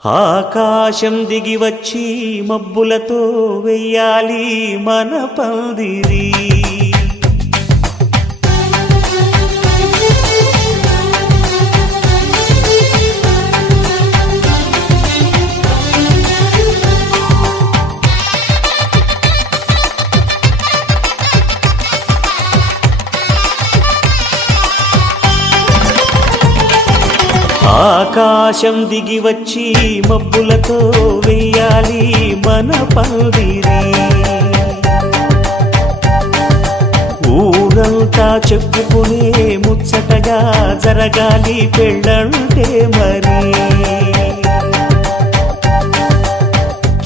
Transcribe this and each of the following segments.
ఆకాశం దిగి వచ్చి మబ్బులతో వెయ్యాలి మన పందిరి. ఆకాశం దిగి వచ్చి మబ్బులతో వెయ్యాలి మన పందిరి. ఊరంతా చెప్పుకునే ముచ్చటగా జరగాలి పెళ్ళంటే మరి.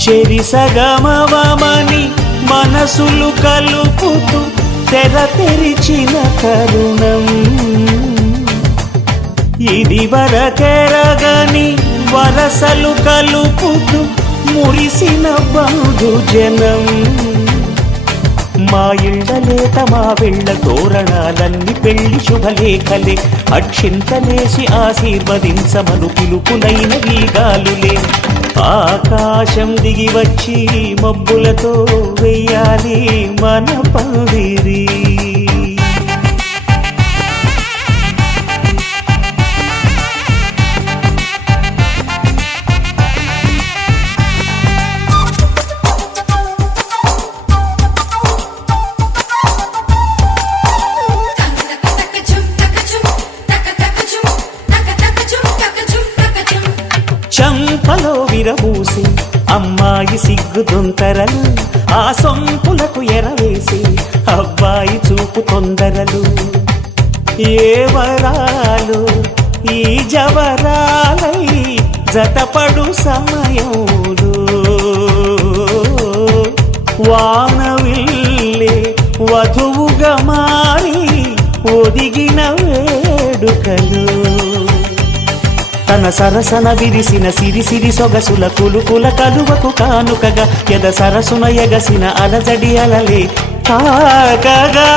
చెరిసగమవమని మనసులు కలుపుతూ తెర తెరిచిన తరుణం ఇది వరకెరగని వరసలు కలుపుతూ మురిసిన బంధుజనం. మా ఇళ్ళలేత మా వెళ్ళ తోరణాలన్నీ పెళ్లి శుభలేఖలే. అక్షింతలేసి ఆశీర్వదించమను పిలుపులైన వీగాలులే. ఆకాశం దిగి వచ్చి మబ్బులతో వెయ్యాలి మన పందిరి. చంపలో విరబూసి అమ్మాయి సిగ్గుదొంతరలు, ఆ సొంపులకు ఎరవేసి అబ్బాయి చూపు తొందరలు. ఏ వరాలు ఈ జవరాలై జతపడు సమయంలో వానవిల్లే వధువుగా మారి ఒదిగిన వేడుకలు. తన సరసన విరిసిన సిరిసిరి సొగసుల కులుకుల కలువకు కానుకగా ఎద సరసున ఎగసిన అలజడి అలలే తాకగా.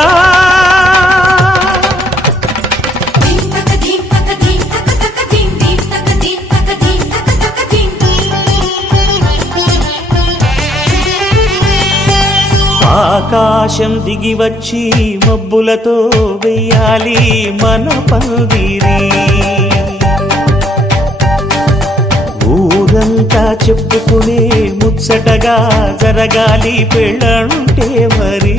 ఆకాశం దిగి వచ్చి మబ్బులతో వెయ్యాలి మన పందిరి. ఊరంతా చెప్పుకునే ముచ్చటగా జరగాలి పెళ్ళంటే మరి.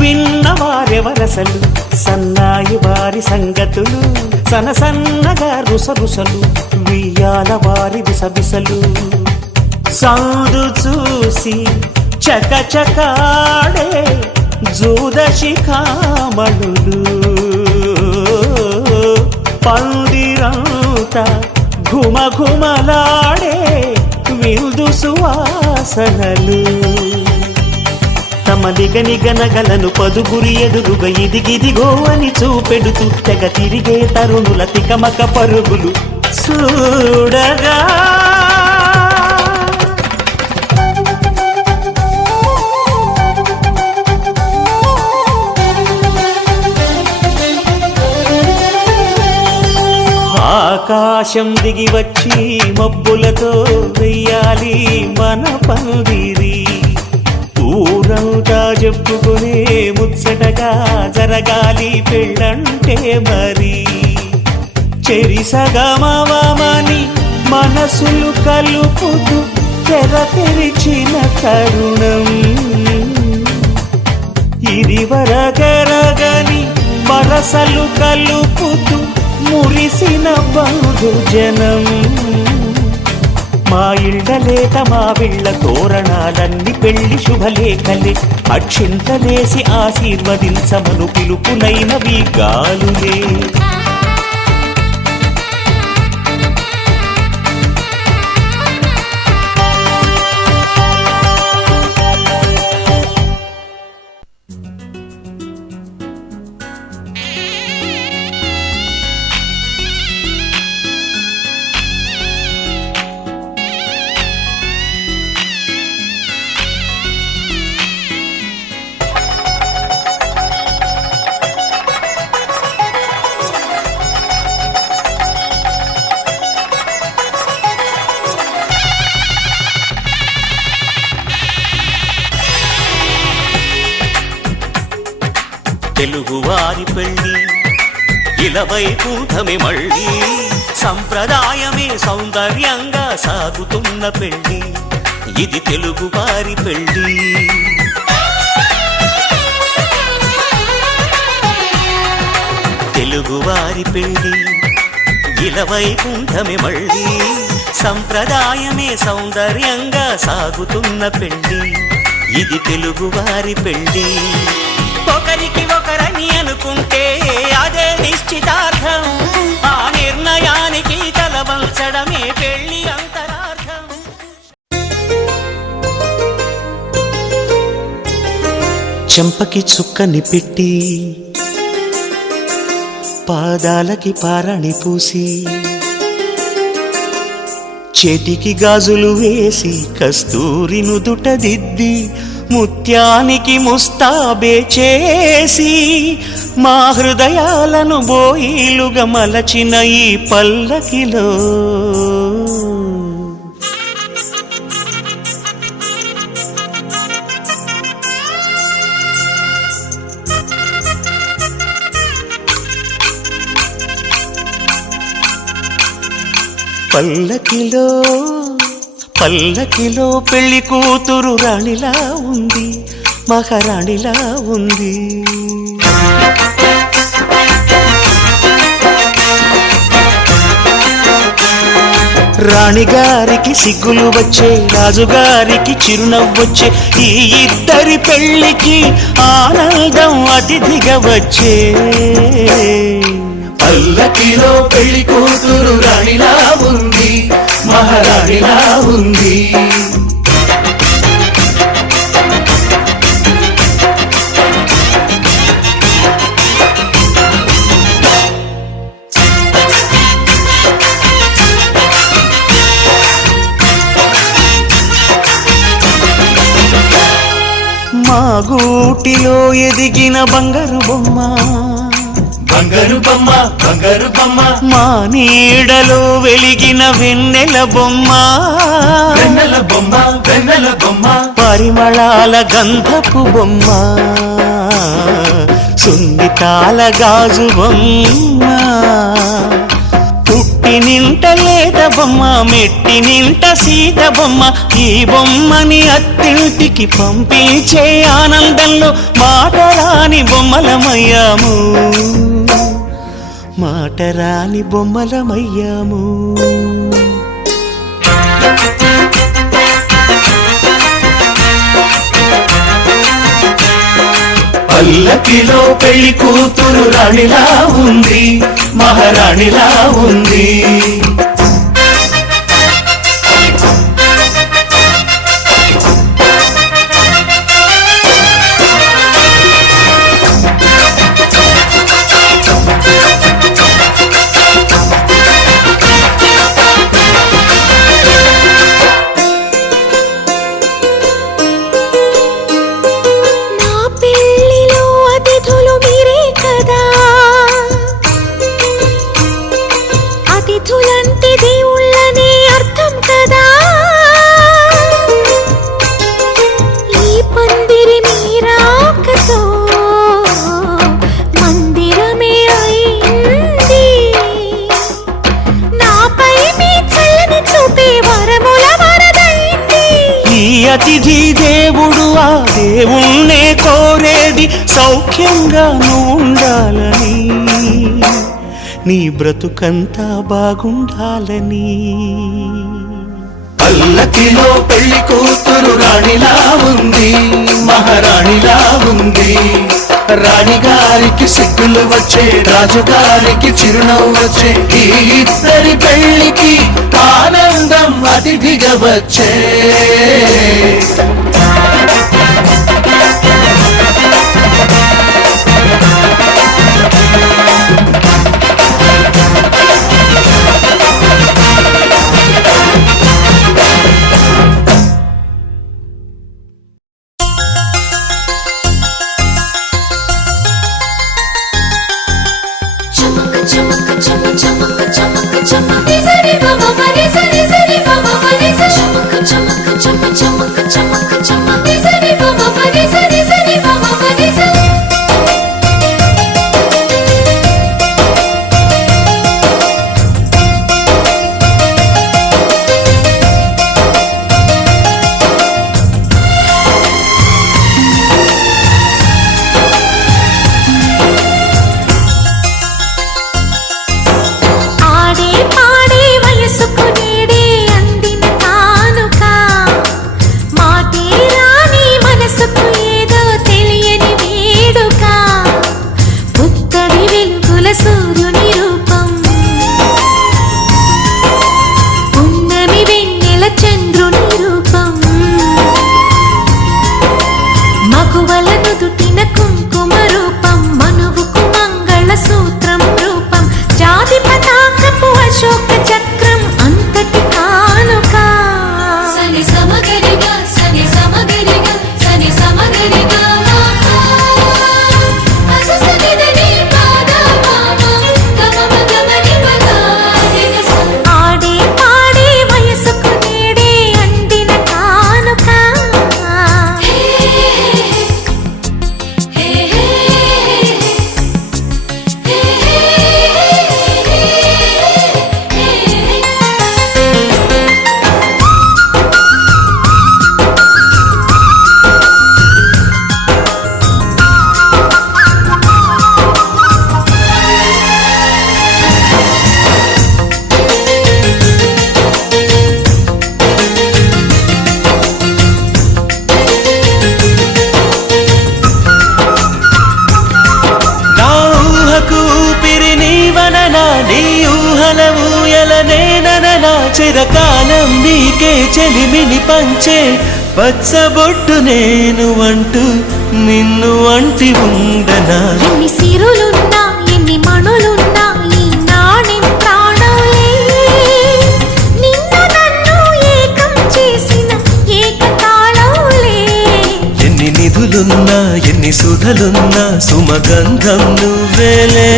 విన్నవారెవరసలు సన్నాయి వారి సంగతులు, సనసన్నగా రుసరుసలు వియ్యాల వారి విసబిసలు. సాధు చూసి చకచకాడే జూదశిఖామణులు, పందిరంతా ఘుమఘుమలాడే విందు సువాసనలు. తమ నిగనిగనగలను పదుగురి ఎదురుగా ఇదిగిదిగో అని చూపెడుతూ తెగ తిరిగే తరుణుల తికమక పరుగులు చూడగా. ఆకాశం దిగి వచ్చి మబ్బులతో వెయ్యాలి మన పందిరి. ఊరంతా చెప్పుకునే ముచ్చటగా జరగాలి పెళ్ళంటే మరి. చెరిసగమవమని మనసులు కలుపుతూ తెర తెరిచిన తరుణం ఇది వరకెరగని వరసలు కలుపుతూ మురిసిన బంధుజనం. మా ఇళ్ళలేత మా వెళ్ళ తోరణాలన్నీ పెళ్లి శుభలేఖలే. అక్షింతలేసి ఆశీర్వదించమను పిలుపులైనవి గాలులే. తెలుగువారి పెళ్ళి ఇలవైకుంఠమే మళ్ళీ సంప్రదాయమే సౌందర్యంగా సాగుతున్న పెళ్ళి ఇది తెలుగువారి పెళ్ళి తెలుగువారి పెళ్ళి ఇలవైకుంఠమే మళ్ళీ సంప్రదాయమే సౌందర్యంగా సాగుతున్న పెళ్ళి ఇది తెలుగువారి పెళ్ళి ఒకరికి ఒకరని అనుకుంటే అదే నిశ్చితార్థం ఆ నిర్ణయానికి తలవంచడమే పెళ్ళి అంతరార్థం చెంపకి చుక్కని పెట్టి పాదాలకి పారణి పూసి చేతికి గాజులు వేసి కస్తూరి నుదుట దిద్ది ముత్యానికి ముస్తాబే చేసి మా హృదయాలను బోయిలుగా మలచిన ఈ పల్లకిలో పల్లకిలో పల్లకిలో పెళ్లి కూతురు రాణిలా ఉంది మహారాణిలా ఉంది రాణిగారికి సిగ్గులు వచ్చే రాజుగారికి చిరునవ్వొచ్చే ఈ ఇద్దరి పెళ్లికి ఆనందం అతిథిగా వచ్చే పల్లకిలో పెళ్లి కూతురు రాణిలా ఉంది మహారాణిలా ఉంది మా గూటిలో ఎదిగిన బంగారు బొమ్మ బంగారు బొమ్మ బంగారు బొమ్మ మా నీడలో వెలిగిన వెన్నెల బొమ్మ వెన్నెల బొమ్మ వెన్నెల బొమ్మ పరిమళాల గంధపు బొమ్మ సున్నితాల గాజు బొమ్మ పుట్టి నింట లేత బొమ్మ మెట్టి నింట సీత బొమ్మ ఈ బొమ్మని అత్తింటికి పంపించే ఆనందంలో మాటరాని బొమ్మలమయ్యాము మాటరాని బొమ్మలమయ్యాము పల్లకిలో పెళ్లి కూతురు రాణిలా ఉంది మహారాణిలా ఉంది అతిథి దేవుడు ఆ దేవుణ్ణే కోరేది సౌఖ్యంగా నువ్వు ఉండాలని నీ బ్రతుకంతా బాగుండాలని పల్లకిలో పెళ్లి కూతురు రాణిలా ఉంది మహారాణిలా ఉంది రాణిగారికి సిగ్గులు వచ్చే రాజుగారికి చిరునవ్వు వచ్చే ఈ ఇద్దరి పెళ్లికి ఆనందం అతిథిగా వచ్చే Chama చిరకాలం నీకే చెలిమిని పంచే పచ్చబొట్టు నేను అంటూ నిన్ను అంటి ఉండనా. ఎన్ని సిరులున్నా ఎన్ని మణులున్నా ఈ నాణెం ప్రాణంలే, నిన్ను నన్ను ఏకం చేసిన ఏకతాళంలే. ఎన్ని నిధులున్నా ఎన్ని సుధలున్నా సుమగంధం నువ్వేలే,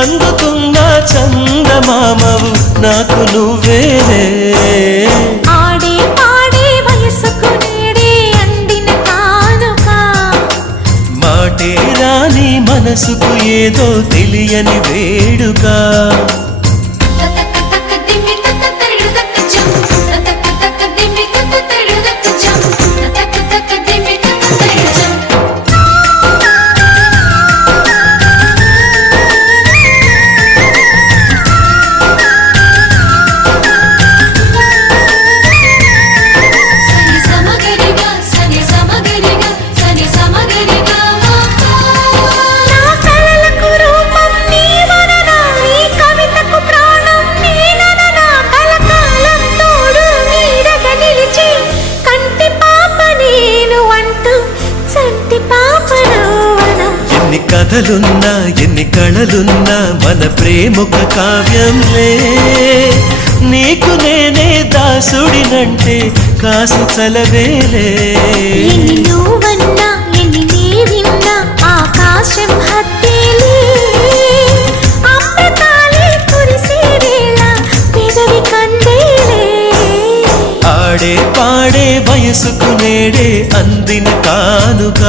అందుకున్న చందమామవు నాకు నువ్వేలే. ఆడే పాడే వయసుకు నేడే అందిన కానుక, మాటే రాని మనసుకు ఏదో తెలియని వేడుక. తతక తక దిమ్మి తత తరిడు తక చం, తతక తక దిమ్మి తత తరిడు తక చం, తతక తక దిమ్మి తత తరిడు చం. సని సమగరిగా సని సమగరిగా సని సమగరిగా మాపా. నా కలలకు రూపం నీవననా, నీ కవితకు ప్రాణం నేనననా. కలకాలం తోడు నీడగా నిలిచి కంటి పాప నేను అంటూ చంటి పాప నువ్వనా. ఎన్ని కథలున్నా ఎన్ని కళలున్నా మన ప్రేమొక కావ్యంలే, నీకు నేనే దాసుడినంటే కాసు చలవేలే. ఎన్ని నువ్వన్నా ఎన్ని నీవిన్నా ఆకాశం హత్తేలే, అమృతాలే కురిసే వేళ పెదవి కందేలే. ఆడే పాడే వయసుకు నేడే అందిన కానుక.